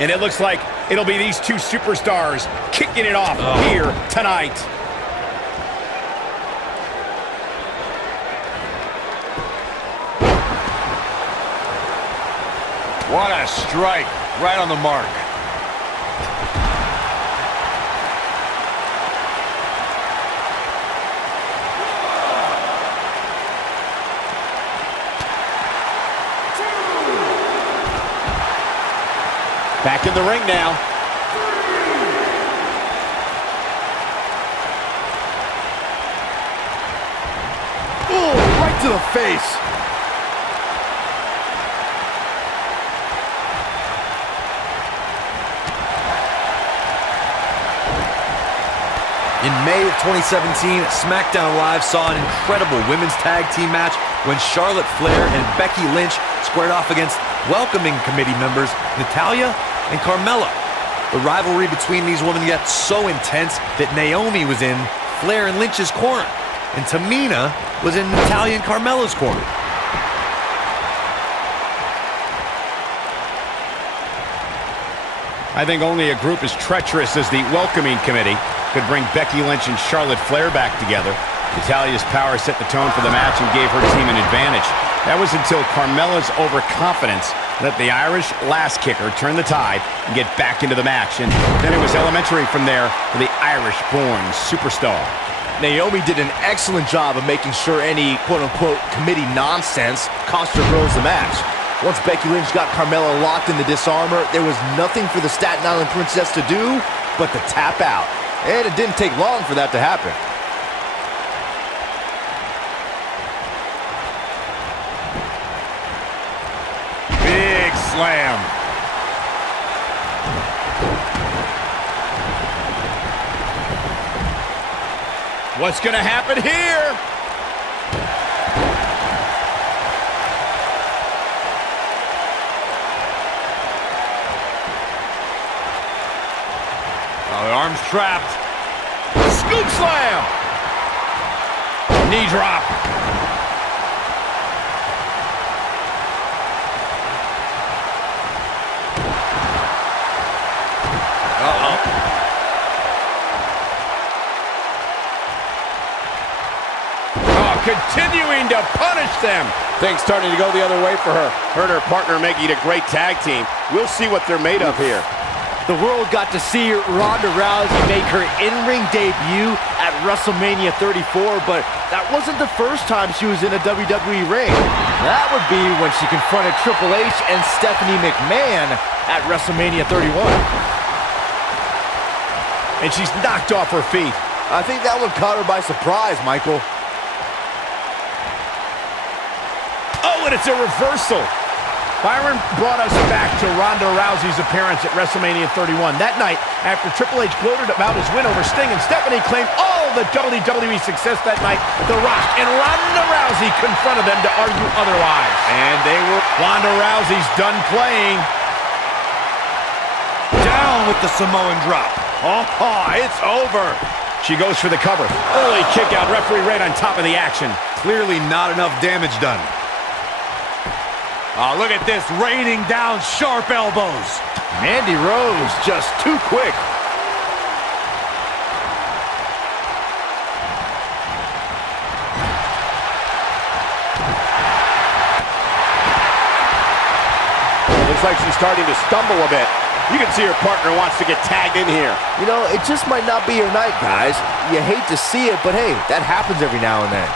And it looks like it'll be these two superstars kicking it off here tonight. What a strike, right on the mark. Back in the ring now. Oh, right to the face. In May of 2017, SmackDown Live saw an incredible women's tag team match when Charlotte Flair and Becky Lynch squared off against welcoming committee members Natalya and Carmella. The rivalry between these women got so intense that Naomi was in Flair and Lynch's corner, and Tamina was in Natalya and Carmella's corner. I think only a group as treacherous as the welcoming committee could bring Becky Lynch and Charlotte Flair back together. Natalya's power set the tone for the match and gave her team an advantage. That was until Carmella's overconfidence let the Irish last kicker turn the tide and get back into the match. And then it was elementary from there for the Irish-born superstar. Naomi did an excellent job of making sure any quote-unquote committee nonsense cost her girls the match. Once Becky Lynch got Carmella locked in the disarmor, there was nothing for the Staten Island Princess to do but to tap out. And it didn't take long for that to happen. Big slam. What's going to happen here? Oh, the arm's trapped. Scoop slam! Knee drop. Continuing to punish them. Things starting to go the other way for her. Her and her partner making a great tag team. We'll see what they're made of here. The world got to see Ronda Rousey make her in-ring debut at WrestleMania 34, but that wasn't the first time she was in a WWE ring. That would be when she confronted Triple H and Stephanie McMahon at WrestleMania 31. And she's knocked off her feet. I think that one caught her by surprise, Michael. Oh, and it's a reversal. Byron brought us back to Ronda Rousey's appearance at WrestleMania 31. That night, after Triple H gloated about his win over Sting and Stephanie claimed all the WWE success that night, The Rock and Ronda Rousey confronted them to argue otherwise. And they were... Ronda Rousey's done playing. Down with the Samoan drop. Oh, it's over. She goes for the cover. Early kick out, referee right on top of the action. Clearly not enough damage done. Oh, look at this, raining down sharp elbows. Mandy Rose just too quick. Looks like she's starting to stumble a bit. You can see her partner wants to get tagged in here. You know, it just might not be your night, guys. You hate to see it, but hey, that happens every now and then.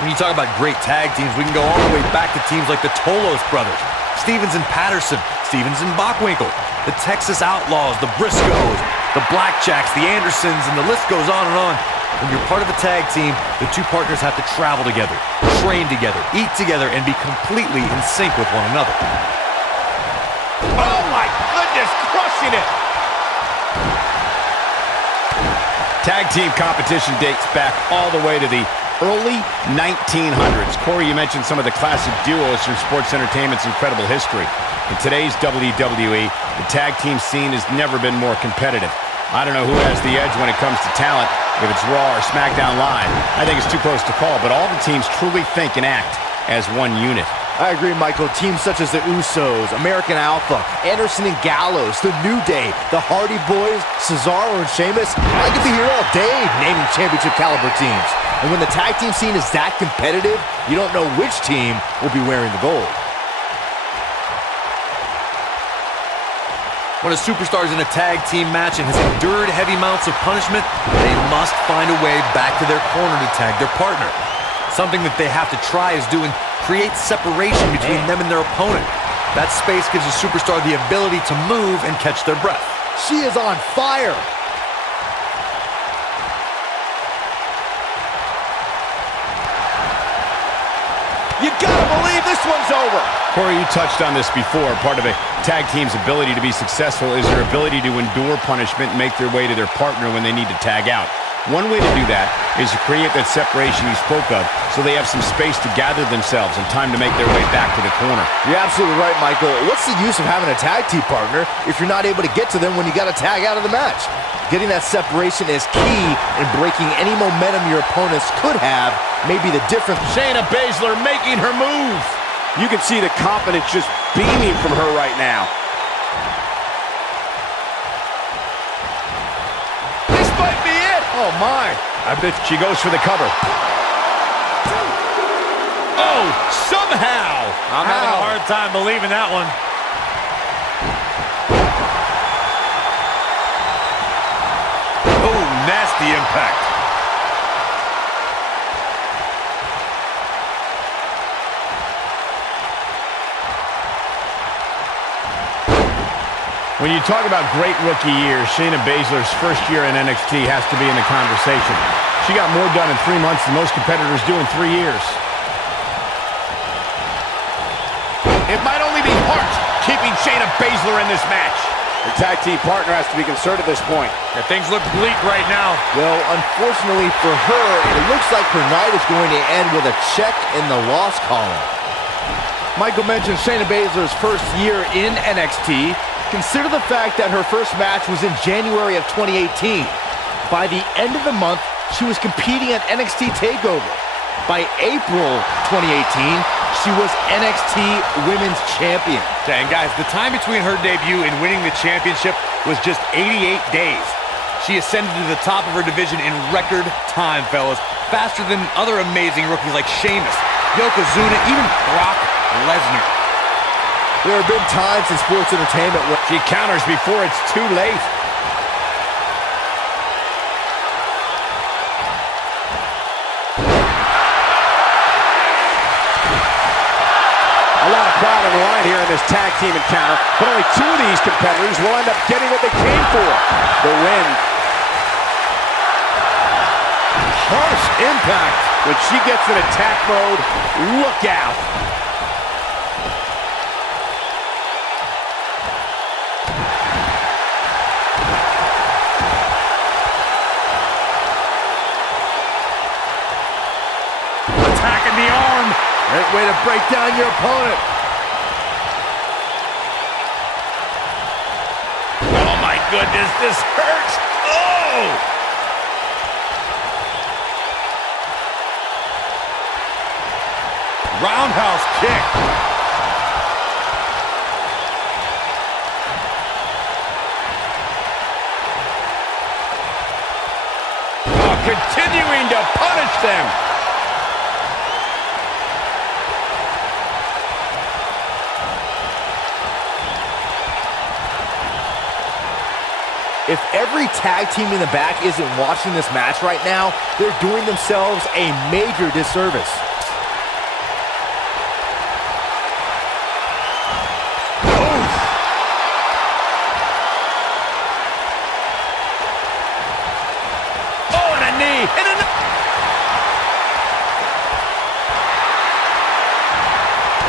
When you talk about great tag teams, we can go all the way back to teams like the Tolos brothers, Stevens and Patterson, Stevens and Bockwinkel, the Texas Outlaws, the Briscoes, the Blackjacks, the Andersons, and the list goes on and on. When you're part of a tag team, the two partners have to travel together, train together, eat together, and be completely in sync with one another. Oh my goodness, crushing it! Tag team competition dates back all the way to the early 1900s. Corey, you mentioned some of the classic duos from sports entertainment's incredible history. In today's WWE, the tag team scene has never been more competitive. I don't know who has the edge when it comes to talent, If it's Raw or SmackDown Live, I think it's too close to call, but all the teams truly think and act as one unit. I agree, Michael. Teams such as the Usos, American Alpha, Anderson and Gallows, The New Day, the Hardy Boys, Cesaro and Sheamus. I could be here all day naming championship caliber teams. And when the tag team scene is that competitive, you don't know which team will be wearing the gold. When a superstar is in a tag team match and has endured heavy amounts of punishment, they must find a way back to their corner to tag their partner. Something that they have to try is doing create separation between them and their opponent. That space gives a superstar the ability to move and catch their breath. She is on fire. You gotta believe this one's over. Corey, you touched on this before. Part of a tag team's ability to be successful is their ability to endure punishment and make their way to their partner when they need to tag out. One way to do that is to create that separation you spoke of so they have some space to gather themselves and time to make their way back to the corner. You're absolutely right, Michael. What's the use of having a tag team partner if you're not able to get to them when you got to tag out of the match? Getting that separation is key in breaking any momentum your opponents could have, maybe the difference. Shayna Baszler making her move. You can see the confidence just beaming from her right now. This might be it. Oh, my. I bet she goes for the cover. Oh, somehow. I'm having a hard time believing that one. Oh, nasty impact. When you talk about great rookie years, Shayna Baszler's first year in NXT has to be in the conversation. She got more done in 3 months than most competitors do in 3 years. It might only be heart keeping Shayna Baszler in this match. Her tag team partner has to be concerned at this point. Yeah, things look bleak right now. Well, unfortunately for her, it looks like her night is going to end with a check in the loss column. Michael mentioned Shayna Baszler's first year in NXT. Consider the fact that her first match was in January of 2018. By the end of the month, she was competing at NXT TakeOver. By April 2018, she was NXT Women's Champion. And guys, the time between her debut and winning the championship was just 88 days. She ascended to the top of her division in record time, fellas. Faster than other amazing rookies like Sheamus, Yokozuna, even Brock Lesnar. There have been times in sports entertainment where she counters before it's too late. A lot of pride on the line here in this tag team encounter, but only 2 of these competitors will end up getting what they came for, the win. Harsh impact. When she gets in attack mode, look out. Attacking the arm. great way to break down your opponent. Oh my goodness, this hurts. Oh! Roundhouse kick. Oh, continuing to punish them. If every tag team in the back isn't watching this match right now, they're doing themselves a major disservice.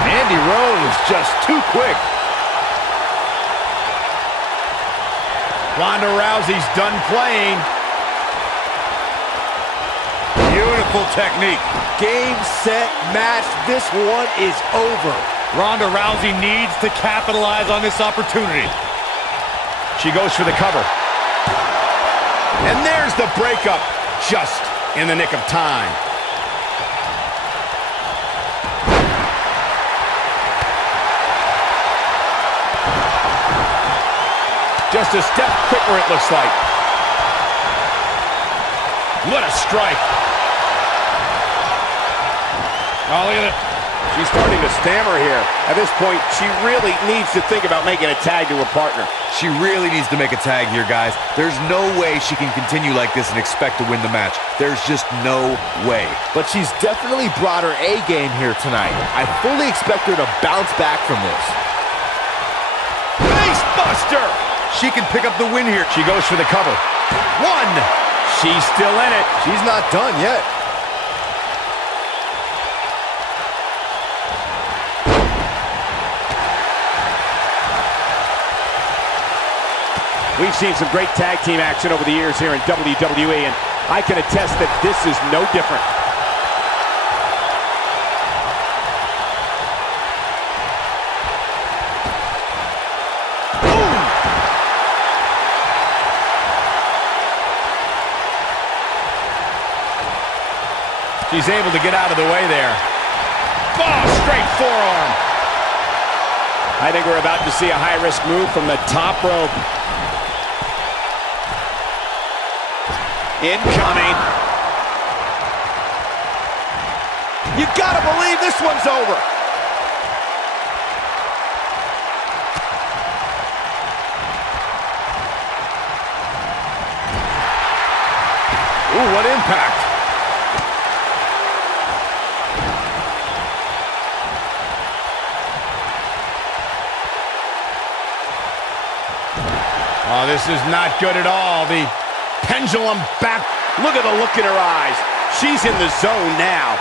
Andy Rose just too quick. Ronda Rousey's done playing. Beautiful technique. Game, set, match. This one is over. Ronda Rousey needs to capitalize on this opportunity. She goes for the cover. And there's the breakup. just in the nick of time. Just a step quicker, it looks like. What a strike. Oh, look at it. She's starting to stammer here. At this point, she really needs to think about making a tag to her partner. She really needs to make a tag here, guys. There's no way she can continue like this and expect to win the match. There's just no way. But she's definitely brought her A game here tonight. I fully expect her to bounce back from this. Face buster! She can pick up the win here. She goes for the cover. One! She's still in it. She's not done yet. We've seen some great tag team action over the years here in WWE, and I can attest that this is no different. Boom! She's able to get out of the way there. Oh, straight forearm. I think we're about to see a high-risk move from the top rope. Incoming. You gotta believe this one's over. Ooh, what impact. Oh, this is not good at all. The pendulum back. Look at the look in her eyes. She's in the zone now.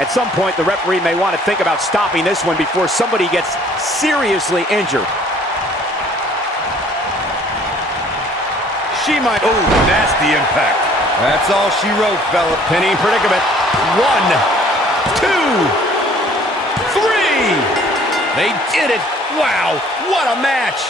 At some point, the referee may want to think about stopping this one before somebody gets seriously injured. She might. Oh, nasty impact. That's all she wrote, fella. Pinning predicament. 1, 2, 3. They did it. Wow, what a match.